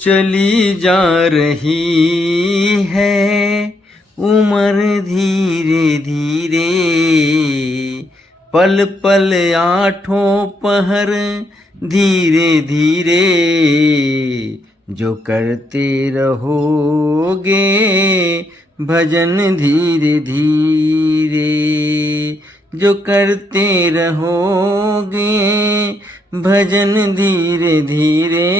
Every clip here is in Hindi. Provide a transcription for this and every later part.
चली जा रही है उम्र धीरे धीरे, पल पल आठों पहर धीरे धीरे। जो करते रहोगे भजन धीरे धीरे, जो करते रहोगे भजन धीरे धीरे।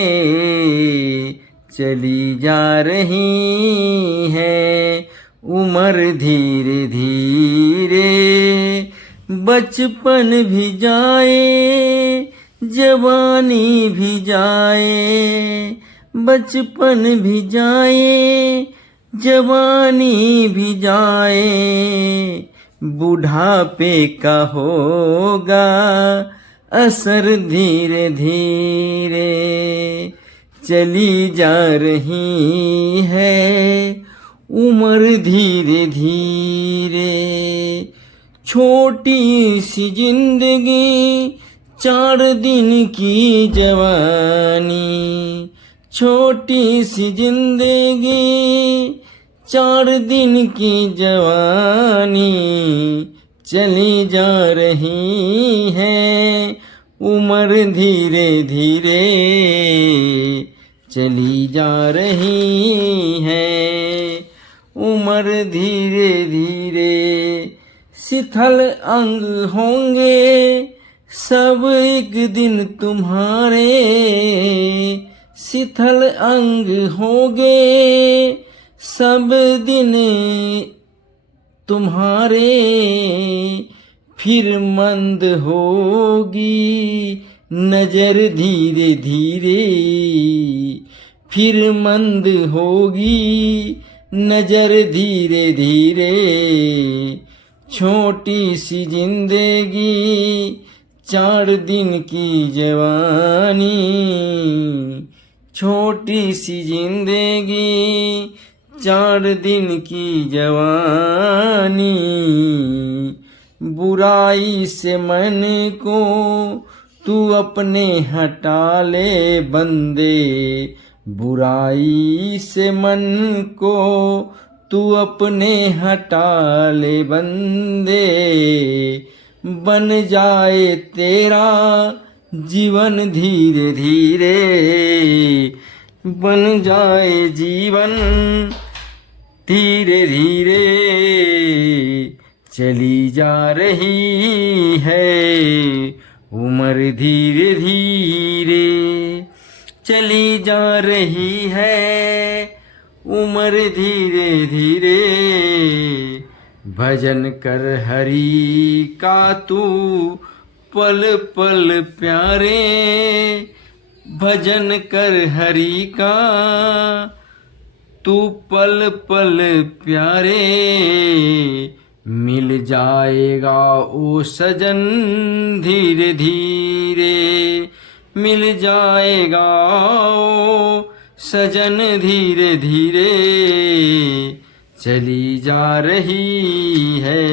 चली जा रही है उम्र धीरे धीरे, बचपन भी जाए जवानी भी जाए, बचपन भी जाए जवानी भी जाए। बुढ़ापे का होगा असर धीरे धीरे। चली जा रही है उम्र धीरे धीरे। छोटी सी जिंदगी 4 दिन की जवानी, छोटी सी जिंदगी 4 दिन की जवानी। चली जा रही है उम्र धीरे धीरे, चली जा रही है उम्र धीरे धीरे। शिथिल अंग होंगे सब एक दिन तुम्हारे, शिथिल अंग होंगे सब दिन तुम्हारे। फिर मंद होगी नजर धीरे धीरे, फिर मंद होगी नजर धीरे धीरे। छोटी सी जिंदगी 4 दिन की जवानी, छोटी सी जिंदगी 4 दिन की जवानी। बुराई से मन को तू अपने हटा ले बंदे, बुराई से मन को तू अपने हटा ले बंदे। बन जाए तेरा जीवन धीरे धीरे, बन जाए जीवन धीरे धीरे। चली जा रही है उम्र धीरे धीरे, चली जा रही है उम्र धीरे धीरे। भजन कर हरि का तू पल पल प्यारे, भजन कर हरि का तू पल पल प्यारे। मिल जाएगा ओ सजन धीरे धीरे, मिल जाएगा ओ सजन धीरे धीरे। चली जा रही है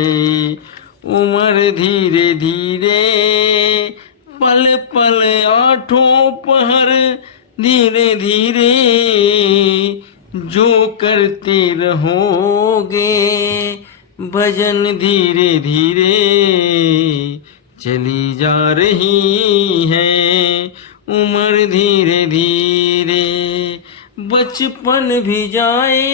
उम्र धीरे धीरे, पल पल आठों पहर धीरे धीरे। जो करते रहोगे भजन धीरे धीरे। चली जा रही है उम्र धीरे धीरे, बचपन भी जाए